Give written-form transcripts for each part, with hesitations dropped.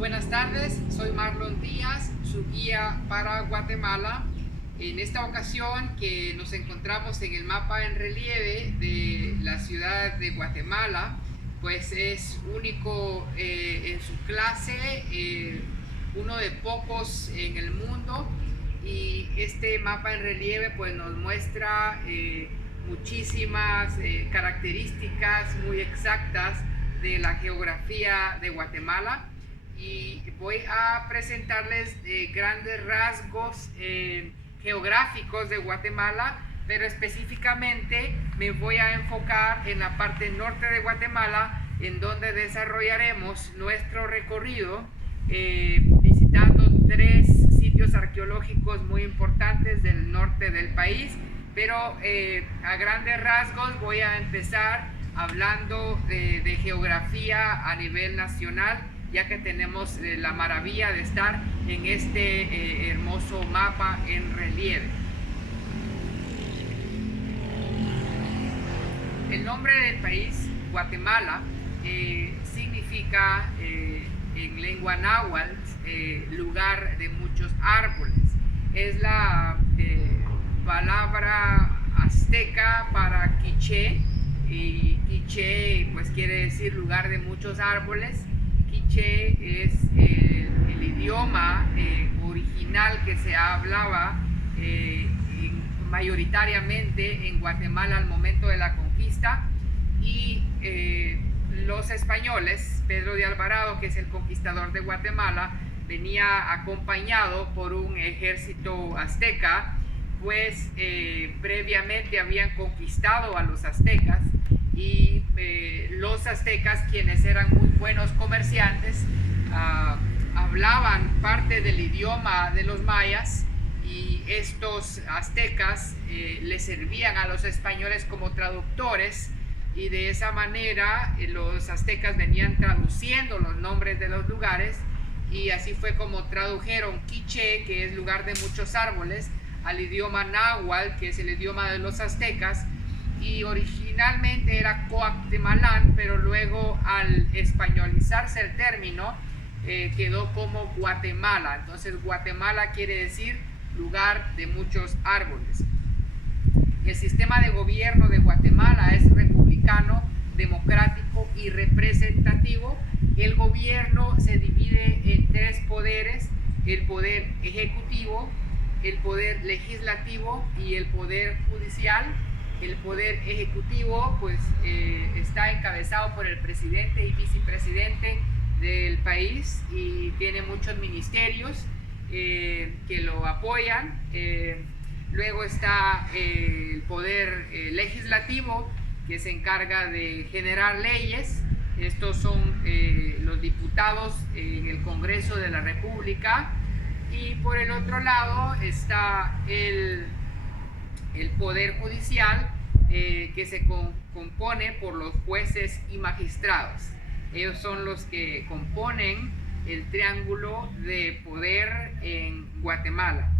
Buenas tardes, soy Marlon Díaz, su guía para Guatemala. En esta ocasión que nos encontramos en el mapa en relieve de la ciudad de Guatemala, pues es único en su clase, uno de pocos en el mundo, y este mapa en relieve pues nos muestra muchísimas características muy exactas de la geografía de Guatemala, y voy a presentarles grandes rasgos geográficos de Guatemala, pero específicamente me voy a enfocar en la parte norte de Guatemala, en donde desarrollaremos nuestro recorrido visitando 3 sitios arqueológicos muy importantes del norte del país. Pero a grandes rasgos voy a empezar hablando de geografía a nivel nacional, ya que tenemos la maravilla de estar en este hermoso mapa en relieve. El nombre del país, Guatemala, significa en lengua náhuatl lugar de muchos árboles. Es la palabra azteca para quiché, y quiché pues quiere decir lugar de muchos árboles. Quiché es el idioma original que se hablaba mayoritariamente en Guatemala al momento de la conquista, y los españoles, Pedro de Alvarado, que es el conquistador de Guatemala, venía acompañado por un ejército azteca, pues previamente habían conquistado a los aztecas, y los aztecas, quienes eran muy buenos comerciantes, hablaban parte del idioma de los mayas, y estos aztecas le servían a los españoles como traductores, y de esa manera los aztecas venían traduciendo los nombres de los lugares, y así fue como tradujeron quiché, que es lugar de muchos árboles, al idioma náhuatl, que es el idioma de los aztecas, y originalmente era Coactemalán, pero luego al españolizarse el término quedó como Guatemala. Entonces Guatemala quiere decir lugar de muchos árboles. El sistema de gobierno de Guatemala es republicano, democrático y representativo. El gobierno se divide en 3 poderes: el poder ejecutivo, el poder legislativo y el poder judicial. El poder ejecutivo pues está encabezado por el presidente y vicepresidente del país, y tiene muchos ministerios que lo apoyan. Luego está el poder legislativo, que se encarga de generar leyes. Estos son los diputados en el Congreso de la República. Y por el otro lado está el poder judicial, que se compone por los jueces y magistrados. Ellos son los que componen el triángulo de poder en Guatemala.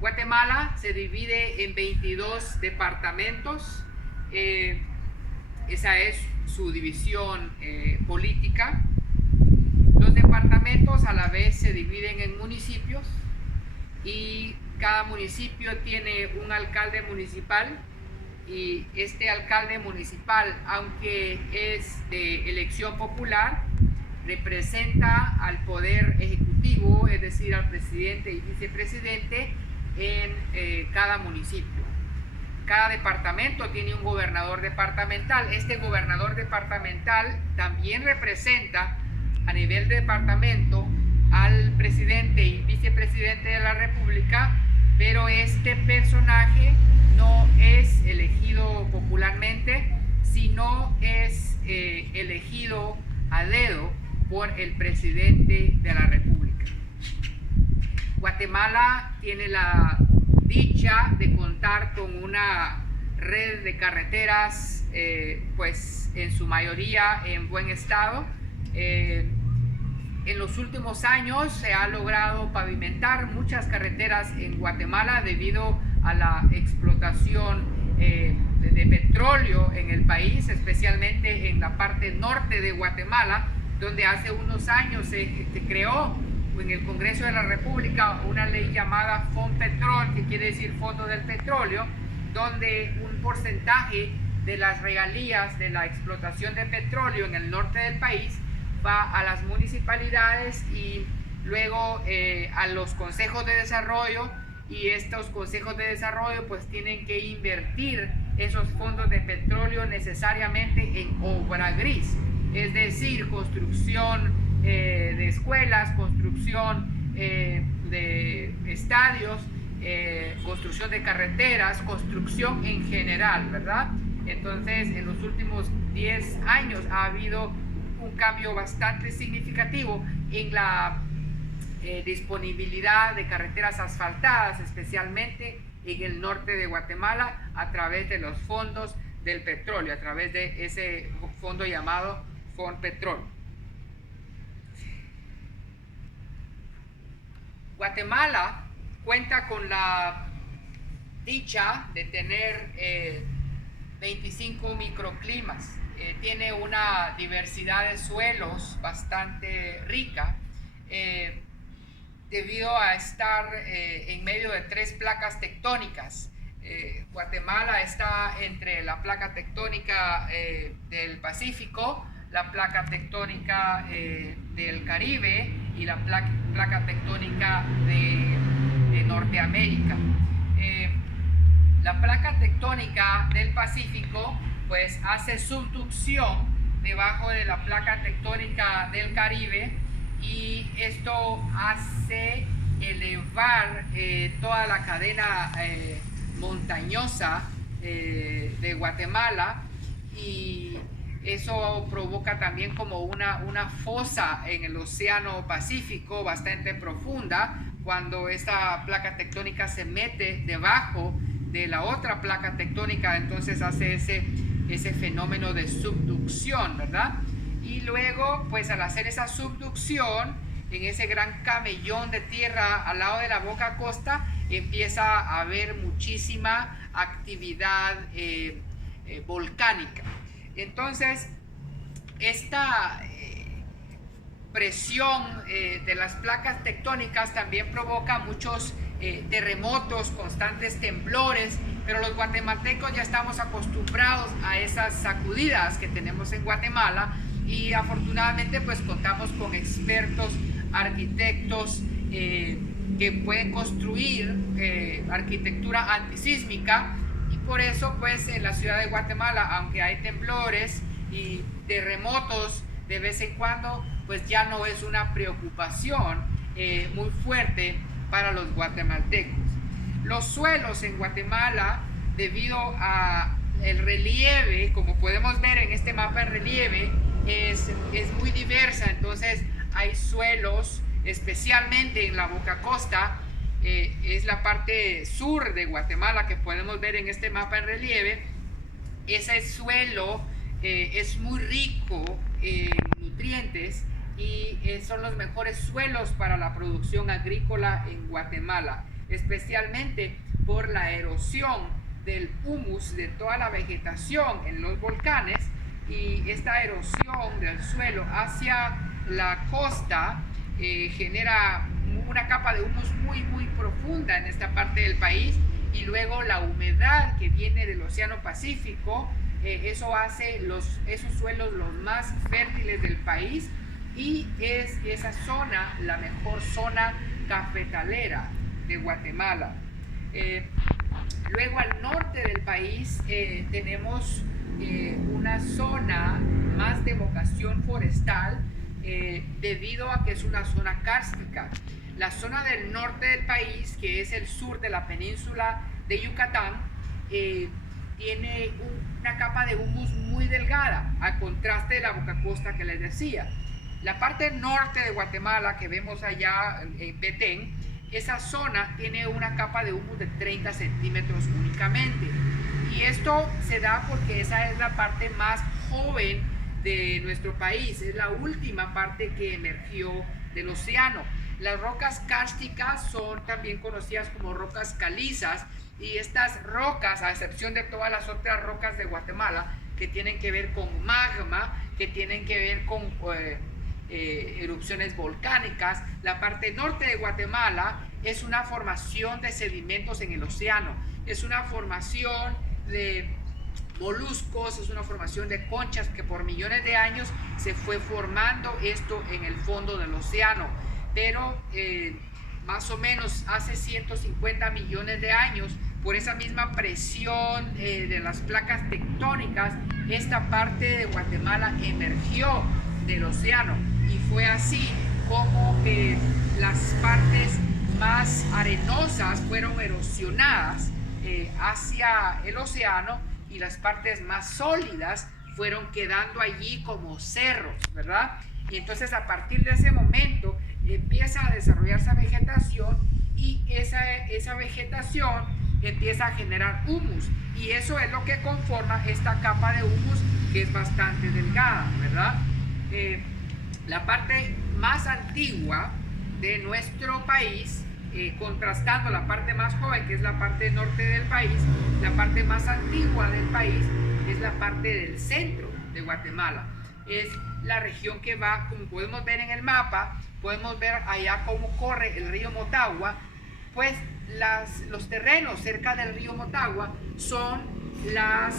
Guatemala se divide en 22 departamentos. Esa es su división política. Los departamentos a la vez se dividen en municipios, y cada municipio tiene un alcalde municipal, y este alcalde municipal, aunque es de elección popular, representa al poder ejecutivo, es decir, al presidente y vicepresidente en cada municipio. Cada departamento tiene un gobernador departamental. Este gobernador departamental también representa a nivel de departamento al presidente y vicepresidente de la República, pero este personaje no es elegido popularmente, sino es elegido a dedo por el presidente de la República. Guatemala tiene la dicha de contar con una red de carreteras, pues en su mayoría en buen estado. En los últimos años se ha logrado pavimentar muchas carreteras en Guatemala debido a la explotación de petróleo en el país, especialmente en la parte norte de Guatemala, donde hace unos años se creó en el Congreso de la República una ley llamada FONPETROL, que quiere decir Fondo del Petróleo, donde un porcentaje de las regalías de la explotación de petróleo en el norte del país va a las municipalidades y luego a los consejos de desarrollo, y estos consejos de desarrollo pues tienen que invertir esos fondos de petróleo necesariamente en obra gris, es decir, construcción de escuelas, construcción de estadios, construcción de carreteras, construcción en general, ¿verdad? Entonces, en los últimos 10 años ha habido un cambio bastante significativo en la disponibilidad de carreteras asfaltadas, especialmente en el norte de Guatemala, a través de los fondos del petróleo, a través de ese fondo llamado FONPETROL. Guatemala cuenta con la dicha de tener 25 microclimas, tiene una diversidad de suelos bastante rica, debido a estar en medio de 3 placas tectónicas. Guatemala está entre la placa tectónica del Pacífico, la placa tectónica del Caribe y la placa tectónica de Norteamérica. La placa tectónica del Pacífico pues hace subducción debajo de la placa tectónica del Caribe, y esto hace elevar toda la cadena montañosa de Guatemala, y eso provoca también como una fosa en el océano Pacífico bastante profunda cuando esta placa tectónica se mete debajo de la otra placa tectónica. Entonces hace ese fenómeno de subducción, ¿verdad? Y luego, pues al hacer esa subducción en ese gran camellón de tierra al lado de la boca costa, empieza a haber muchísima actividad volcánica. Entonces, esta presión de las placas tectónicas también provoca muchos terremotos, constantes temblores, pero los guatemaltecos ya estamos acostumbrados a esas sacudidas que tenemos en Guatemala, y afortunadamente pues contamos con expertos arquitectos que pueden construir arquitectura antisísmica, y por eso pues en la ciudad de Guatemala, aunque hay temblores y terremotos de vez en cuando, pues ya no es una preocupación muy fuerte para los guatemaltecos. Los suelos en Guatemala, debido a el relieve, como podemos ver en este mapa de relieve, es muy diversa. Entonces hay suelos, especialmente en la boca costa, es la parte sur de Guatemala que podemos ver en este mapa en relieve. Ese suelo es muy rico en nutrientes y son los mejores suelos para la producción agrícola en Guatemala, especialmente por la erosión del humus de toda la vegetación en los volcanes, y esta erosión del suelo hacia la costa genera una capa de humus muy profunda en esta parte del país, y luego la humedad que viene del océano Pacífico, eso hace esos suelos los más fértiles del país, y es esa zona la mejor zona cafetalera de Guatemala. Luego al norte del país tenemos una zona más de vocación forestal, debido a que es una zona kárstica. La zona del norte del país, que es el sur de la península de Yucatán, tiene una capa de humus muy delgada, al contraste de la boca costa que les decía. La parte norte de Guatemala que vemos allá en Petén, esa zona tiene una capa de humus de 30 centímetros únicamente, y esto se da porque esa es la parte más joven de nuestro país, es la última parte que emergió del océano. Las rocas kársticas son también conocidas como rocas calizas, y estas rocas, a excepción de todas las otras rocas de Guatemala que tienen que ver con magma, que tienen que ver con erupciones volcánicas. La parte norte de Guatemala es una formación de sedimentos en el océano, es una formación de moluscos, es una formación de conchas que por millones de años se fue formando esto en el fondo del océano, pero más o menos hace 150 millones de años, por esa misma presión de las placas tectónicas, esta parte de Guatemala emergió del océano, y fue así como las partes más arenosas fueron erosionadas hacia el océano, y las partes más sólidas fueron quedando allí como cerros, ¿verdad? Y entonces a partir de ese momento empieza a desarrollarse vegetación, y esa vegetación empieza a generar humus, y eso es lo que conforma esta capa de humus, que es bastante delgada, ¿verdad? La parte más antigua de nuestro país, contrastando la parte más joven, que es la parte norte del país, la parte más antigua del país es la parte del centro de Guatemala. Es la región que va, como podemos ver en el mapa, podemos ver allá cómo corre el río Motagua. Pues los terrenos cerca del río Motagua son las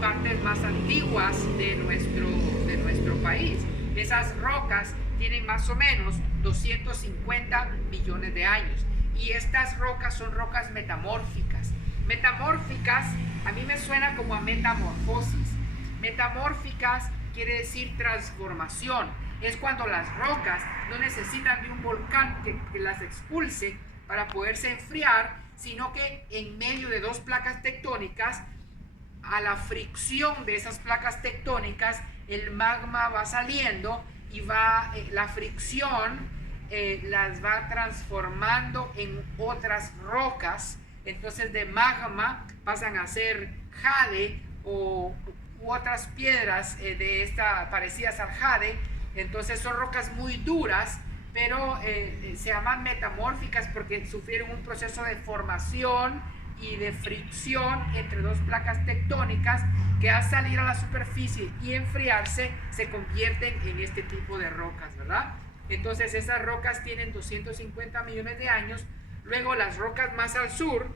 partes más antiguas de nuestro país. Esas rocas tienen más o menos 250 millones de años, y estas rocas son rocas metamórficas. Metamórficas a mí me suena como a metamorfosis. Metamórficas quiere decir transformación. Es cuando las rocas no necesitan de un volcán que las expulse para poderse enfriar, sino que en medio de dos placas tectónicas, a la fricción de esas placas tectónicas, el magma va saliendo, y la fricción las va transformando en otras rocas. Entonces de magma pasan a ser jade u otras piedras parecidas al jade. Entonces son rocas muy duras, pero se llaman metamórficas porque sufrieron un proceso de formación y de fricción entre dos placas tectónicas, que al salir a la superficie y enfriarse se convierten en este tipo de rocas, ¿verdad? Entonces esas rocas tienen 250 millones de años. Luego las rocas más al sur,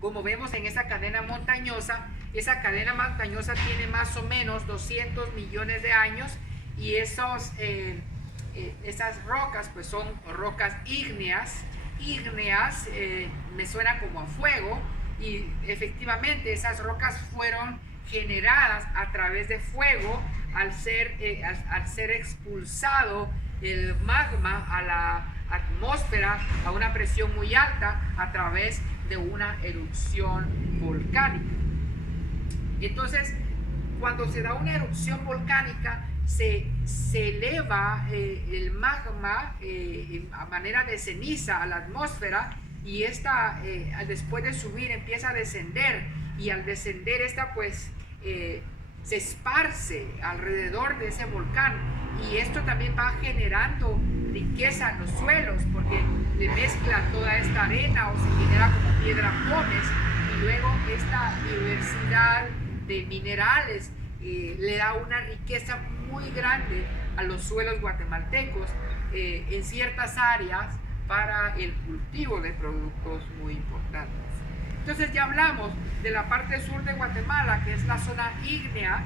como vemos en esa cadena montañosa tiene más o menos 200 millones de años, y esas rocas pues son rocas ígneas. Me suena como a fuego, y efectivamente esas rocas fueron generadas a través de fuego al ser expulsado el magma a la atmósfera a una presión muy alta a través de una erupción volcánica. Entonces, cuando se da una erupción volcánica, se eleva el magma a manera de ceniza a la atmósfera, y esta después de subir empieza a descender, y al descender esta pues se esparce alrededor de ese volcán, y esto también va generando riqueza en los suelos, porque le mezcla toda esta arena o se genera como piedra pómez, y luego esta diversidad de minerales le da una riqueza muy grande a los suelos guatemaltecos en ciertas áreas para el cultivo de productos muy importantes. Entonces ya hablamos de la parte sur de Guatemala, que es la zona ígnea,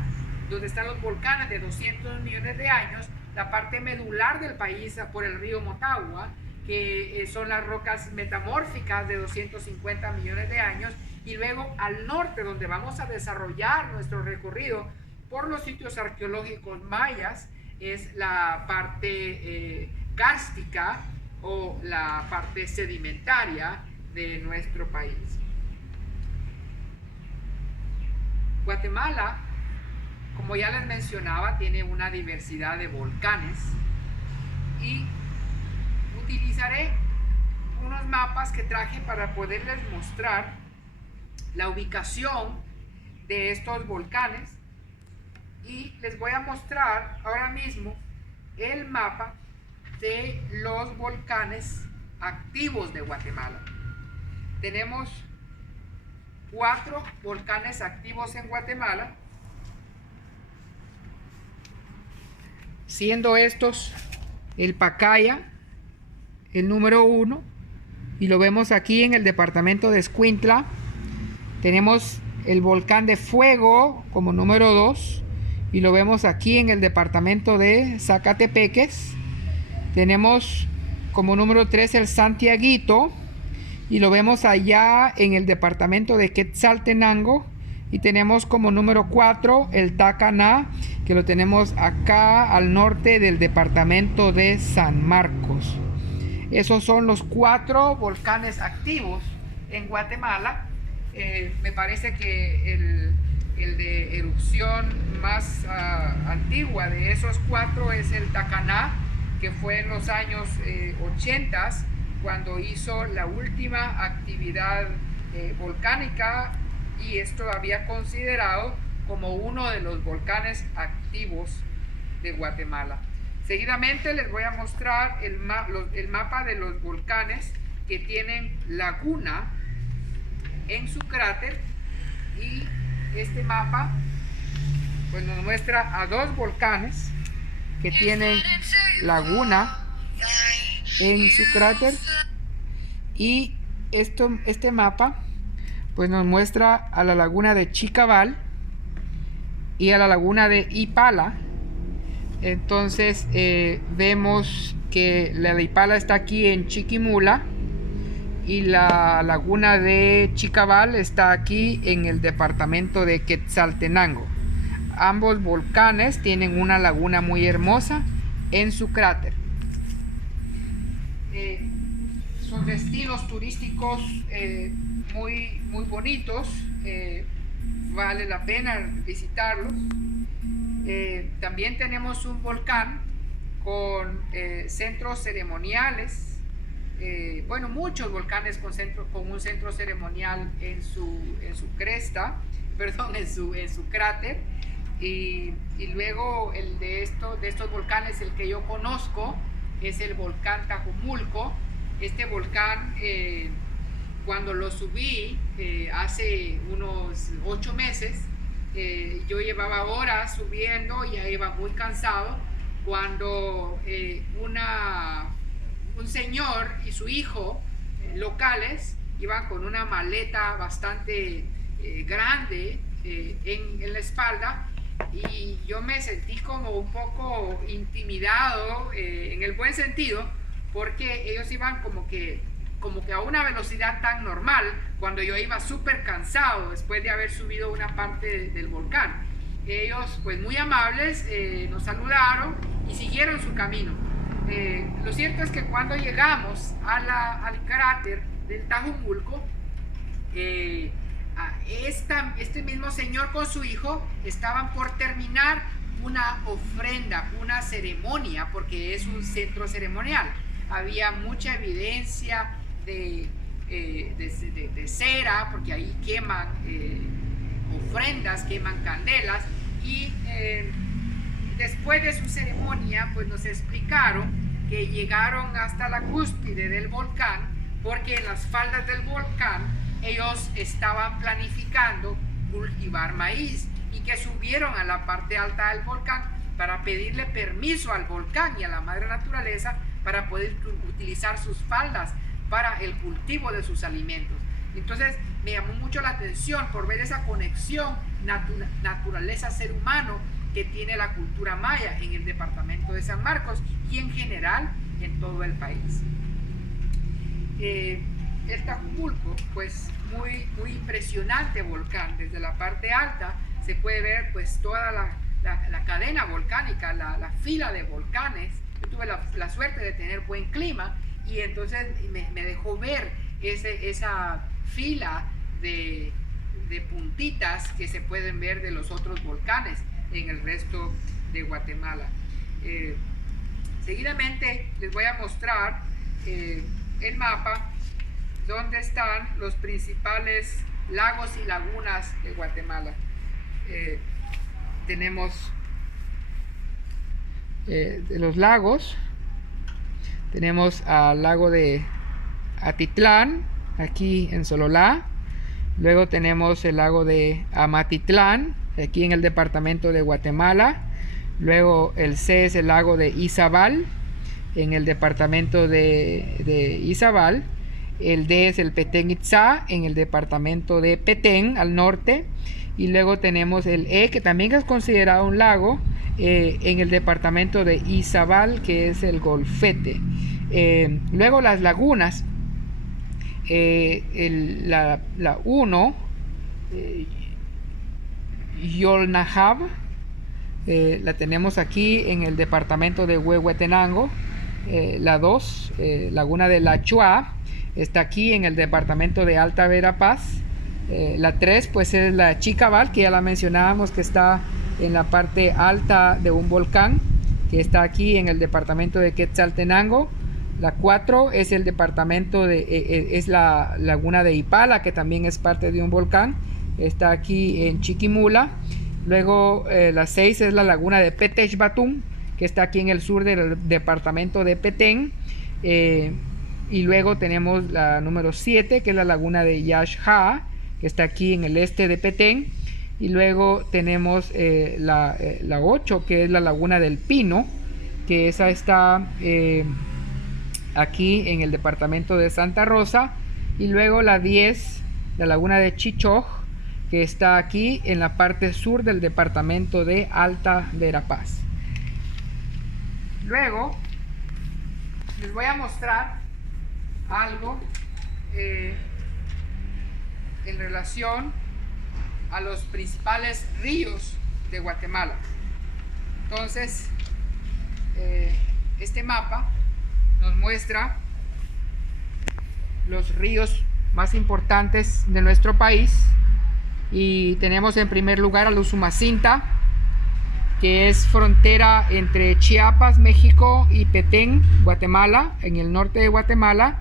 donde están los volcanes de 200 millones de años, la parte medular del país por el río Motagua, que son las rocas metamórficas de 250 millones de años, y luego al norte, donde vamos a desarrollar nuestro recorrido por los sitios arqueológicos mayas, es la parte kárstica o la parte sedimentaria de nuestro país. Guatemala, como ya les mencionaba, tiene una diversidad de volcanes, y utilizaré unos mapas que traje para poderles mostrar la ubicación de estos volcanes, y les voy a mostrar ahora mismo el mapa de los volcanes activos de Guatemala. Tenemos 4 volcanes activos en Guatemala, siendo estos el Pacaya, el número 1, y lo vemos aquí en el departamento de Escuintla. Tenemos el volcán de Fuego como número 2, y lo vemos aquí en el departamento de Zacatepeques. Tenemos como número 3 el Santiaguito, y lo vemos allá en el departamento de Quetzaltenango. Y tenemos como número 4 el Tacaná, que lo tenemos acá al norte del departamento de San Marcos. Esos son los 4 volcanes activos en Guatemala. Me parece que el de erupción más antigua de esos 4 es el Tacaná, que fue en los años 80, cuando hizo la última actividad volcánica, y es todavía considerado como uno de los volcanes activos de Guatemala. Seguidamente les voy a mostrar el mapa de los volcanes que tienen laguna en su cráter, y este mapa pues nos muestra a 2 volcanes que tienen laguna en su cráter, y este mapa pues nos muestra a la laguna de Chicabal y a la laguna de Ipala. Entonces vemos que la de Ipala está aquí en Chiquimula, y la laguna de Chicabal está aquí en el departamento de Quetzaltenango. Ambos volcanes tienen una laguna muy hermosa en su cráter. Son destinos turísticos muy bonitos, vale la pena visitarlos. También tenemos un volcán con centros ceremoniales, bueno, muchos volcanes con un centro ceremonial en su cresta, perdón, en su cráter. Y luego el de estos volcanes, el que yo conozco, es el volcán Tajumulco. Este volcán, cuando lo subí hace unos 8 meses, yo llevaba horas subiendo y ya iba muy cansado, cuando un señor y su hijo locales iban con una maleta bastante grande en la espalda, y yo me sentí como un poco intimidado, en el buen sentido, porque ellos iban como que a una velocidad tan normal, cuando yo iba súper cansado después de haber subido una parte del volcán. Ellos, pues muy amables, nos saludaron y siguieron su camino. Lo cierto es que cuando llegamos al cráter del Tajumulco, este mismo señor con su hijo estaban por terminar una ofrenda, una ceremonia, porque es un centro ceremonial. Había mucha evidencia de cera, porque ahí queman ofrendas, queman candelas, y después de su ceremonia pues nos explicaron que llegaron hasta la cúspide del volcán, porque en las faldas del volcán ellos estaban planificando cultivar maíz, y que subieron a la parte alta del volcán para pedirle permiso al volcán y a la madre naturaleza para poder utilizar sus faldas para el cultivo de sus alimentos. Entonces me llamó mucho la atención por ver esa conexión naturaleza-ser humano que tiene la cultura maya en el departamento de San Marcos y en general en todo el país. El Tajumulco, pues muy impresionante volcán. Desde la parte alta se puede ver pues toda la cadena volcánica, la fila de volcanes. Yo tuve la suerte de tener buen clima, y entonces me dejó ver esa fila de puntitas que se pueden ver de los otros volcanes en el resto de Guatemala. Seguidamente les voy a mostrar el mapa donde están los principales lagos y lagunas de Guatemala. Tenemos de los lagos, tenemos al lago de Atitlán, aquí en Sololá. Luego tenemos el lago de Amatitlán, aquí en el departamento de Guatemala. Luego el C es el lago de Izabal. en el departamento de Izabal. El D es el Petén Itzá en el departamento de Petén, al norte. Y luego tenemos el E, que también es considerado un lago, en el departamento de Izabal, que es el Golfete. Luego las lagunas. La 1, Yolnahab, la tenemos aquí en el departamento de Huehuetenango. La 2, Laguna de La Chua, está aquí en el departamento de Alta Verapaz. La 3 pues es la Chicabal, que ya la mencionábamos, que está en la parte alta de un volcán, que está aquí en el departamento de Quetzaltenango. La 4 es el departamento es la laguna de Ipala, que también es parte de un volcán, está aquí en Chiquimula. Luego la 6 es la laguna de Petech Batum, que está aquí en el sur del departamento de Petén. Y luego tenemos la número 7, que es la laguna de Yashha, que está aquí en el este de Petén. Y luego tenemos la 8, que es la laguna del Pino, que esa está aquí en el departamento de Santa Rosa. Y luego la 10, la laguna de Chichoj, que está aquí en la parte sur del departamento de Alta Verapaz. Luego les voy a mostrar algo en relación a los principales ríos de Guatemala. Entonces, este mapa nos muestra los ríos más importantes de nuestro país, y tenemos en primer lugar al Usumacinta, que es frontera entre Chiapas, México, y Petén, Guatemala, en el norte de Guatemala.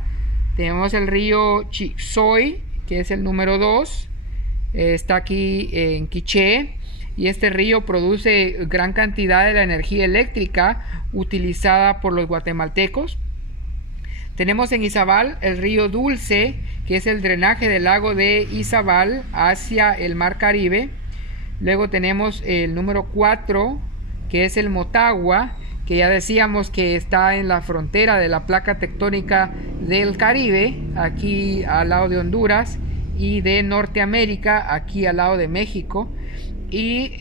Tenemos el río Chixoy, que es el número 2, está aquí en Quiché, y este río produce gran cantidad de la energía eléctrica utilizada por los guatemaltecos. Tenemos en Izabal el río Dulce, que es el drenaje del lago de Izabal hacia el mar Caribe. Luego tenemos el número 4, que es el Motagua, que ya decíamos que está en la frontera de la placa tectónica del Caribe, aquí al lado de Honduras, y de Norteamérica, aquí al lado de México. Y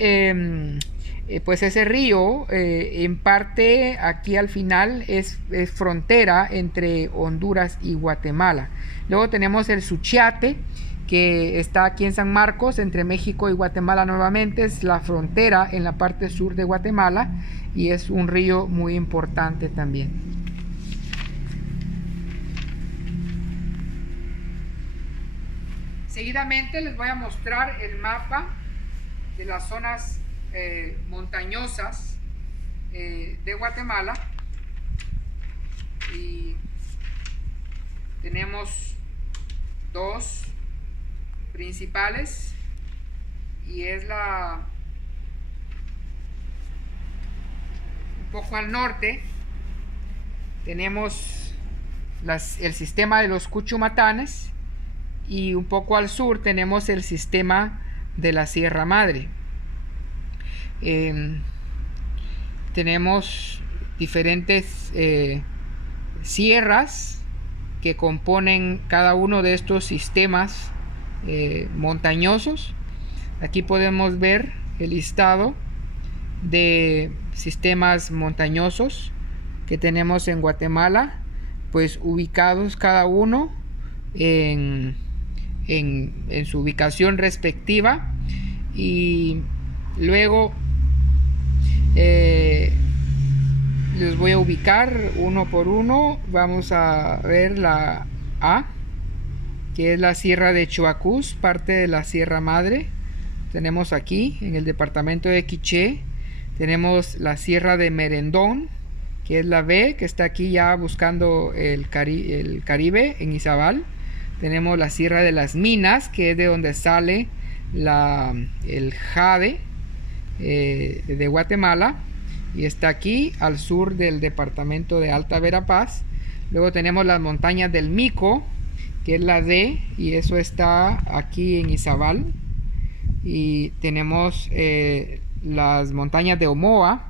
pues ese río en parte aquí al final es frontera entre Honduras y Guatemala. Luego tenemos el Suchiate, que está aquí en San Marcos, entre México y Guatemala nuevamente, es la frontera en la parte sur de Guatemala, y es un río muy importante también. Seguidamente les voy a mostrar el mapa de las zonas montañosas de Guatemala, y tenemos dos principales, y es un poco al norte tenemos el sistema de los Cuchumatanes, y un poco al sur tenemos el sistema de la Sierra Madre. Tenemos diferentes sierras que componen cada uno de estos sistemas montañosos. Aquí podemos ver el listado de sistemas montañosos que tenemos en Guatemala, pues ubicados cada uno en su ubicación respectiva. Y luego les voy a ubicar uno por uno. Vamos a ver la A, que es la Sierra de Choacús, parte de la Sierra Madre. Tenemos aquí en el departamento de Quiché. Tenemos la Sierra de Merendón, que es la B, que está aquí ya buscando el Caribe en Izabal. Tenemos la Sierra de las Minas, que es de donde sale el jade de Guatemala, y está aquí al sur del departamento de Alta Verapaz. Luego tenemos las montañas del Mico, que es la D, y eso está aquí en Izabal. Y tenemos las montañas de Omoa,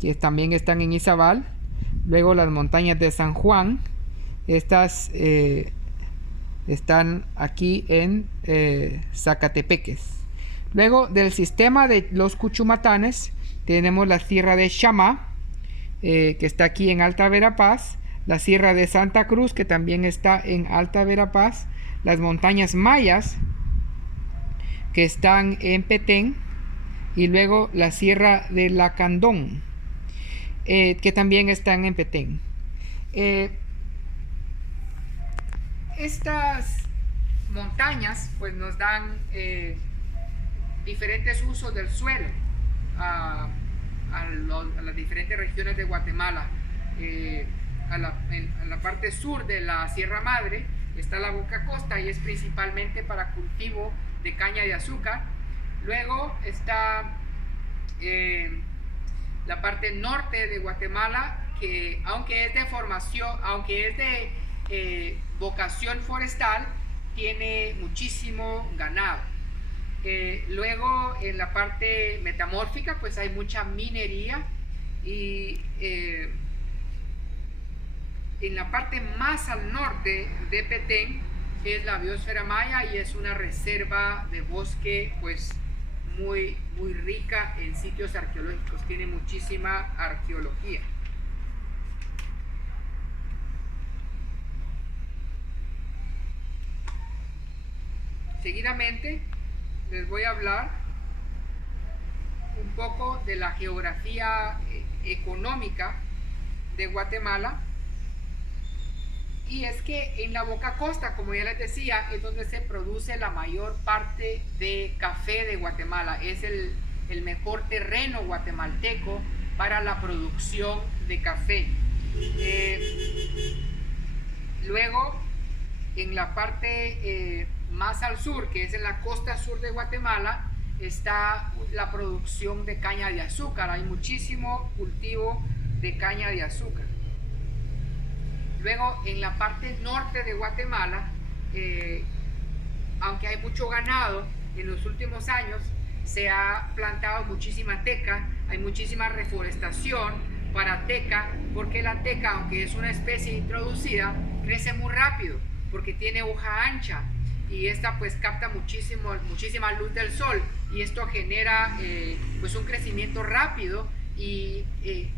que también están en Izabal. Luego las montañas de San Juan. Estas están aquí en Zacatepeques. Luego del sistema de los Cuchumatanes tenemos la Sierra de Xamá, que está aquí en Alta Verapaz, la Sierra de Santa Cruz, que también está en Alta Verapaz, las montañas mayas, que están en Petén, y luego la Sierra de Lacandón, que también están en Petén. Estas montañas pues nos dan diferentes usos del suelo a las diferentes regiones de Guatemala. En la parte sur de la Sierra Madre está la Boca Costa y es principalmente para cultivo de caña de azúcar. Luego está la parte norte de Guatemala, que aunque es de vocación forestal, tiene muchísimo ganado. Luego en la parte metamórfica pues hay mucha minería, y en la parte más al norte de Petén es la biosfera maya y es una reserva de bosque pues muy rica en sitios arqueológicos, tiene muchísima arqueología. Seguidamente les voy a hablar un poco de la geografía económica de Guatemala. Y es que en la Boca Costa, como ya les decía, es donde se produce la mayor parte de café de Guatemala. Es el mejor terreno guatemalteco para la producción de café. Luego, en la parte más al sur, que es en la costa sur de Guatemala, está la producción de caña de azúcar. Hay muchísimo cultivo de caña de azúcar. Luego en la parte norte de Guatemala, aunque hay mucho ganado, en los últimos años se ha plantado muchísima teca, hay muchísima reforestación para teca, porque la teca, aunque es una especie introducida, crece muy rápido porque tiene hoja ancha y esta pues capta muchísima luz del sol, y esto genera pues un crecimiento rápido, y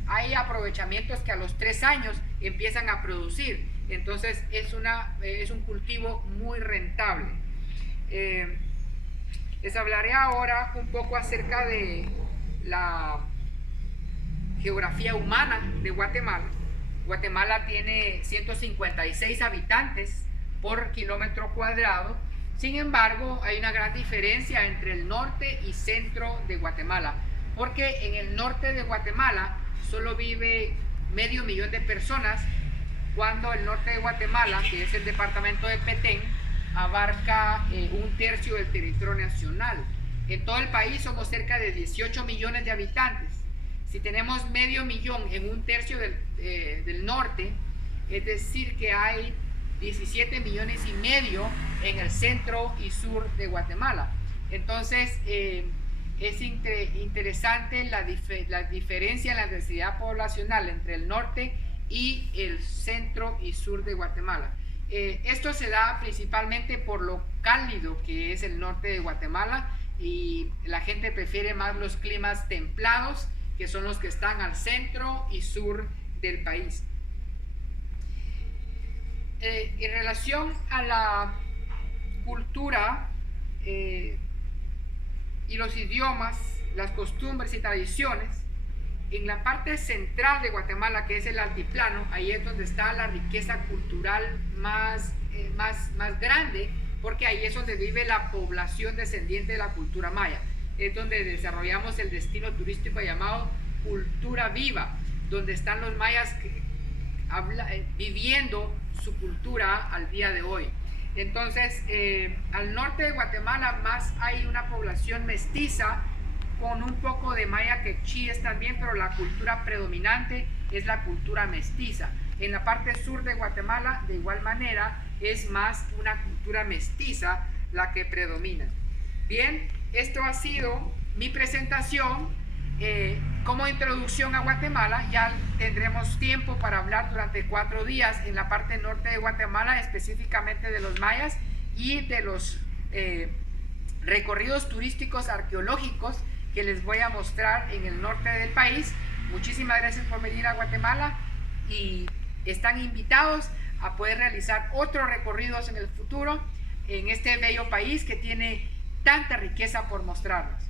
hay aprovechamientos que a los 3 años empiezan a producir. Entonces es un cultivo muy rentable. Les hablaré ahora un poco acerca de la geografía humana de Guatemala. Guatemala tiene 156 habitantes por kilómetro cuadrado. Sin embargo, hay una gran diferencia entre el norte y centro de Guatemala, porque en el norte de Guatemala solo vive 500,000 de personas, cuando el norte de Guatemala, que es el departamento de Petén, abarca 1/3 del territorio nacional. En todo el país somos cerca de 18 millones de habitantes. Si tenemos 500,000 en 1/3 del norte, es decir que hay 17 millones y medio en el centro y sur de Guatemala. Entonces es interesante la diferencia en la densidad poblacional entre el norte y el centro y sur de Guatemala. Esto se da principalmente por lo cálido que es el norte de Guatemala, y la gente prefiere más los climas templados, que son los que están al centro y sur del país. En relación a la cultura y los idiomas, las costumbres y tradiciones, en la parte central de Guatemala, que es el altiplano, ahí es donde está la riqueza cultural más grande, porque ahí es donde vive la población descendiente de la cultura maya. Es donde desarrollamos el destino turístico llamado Cultura Viva, donde están los mayas viviendo su cultura al día de hoy. Entonces, al norte de Guatemala más hay una población mestiza, con un poco de maya quechíes también, pero la cultura predominante es la cultura mestiza. En la parte sur de Guatemala, de igual manera, es más una cultura mestiza la que predomina. Bien, esto ha sido mi presentación. como introducción a Guatemala, ya tendremos tiempo para hablar durante 4 días en la parte norte de Guatemala, específicamente de los mayas y de los recorridos turísticos arqueológicos que les voy a mostrar en el norte del país. Muchísimas gracias por venir a Guatemala y están invitados a poder realizar otros recorridos en el futuro en este bello país que tiene tanta riqueza por mostrarnos.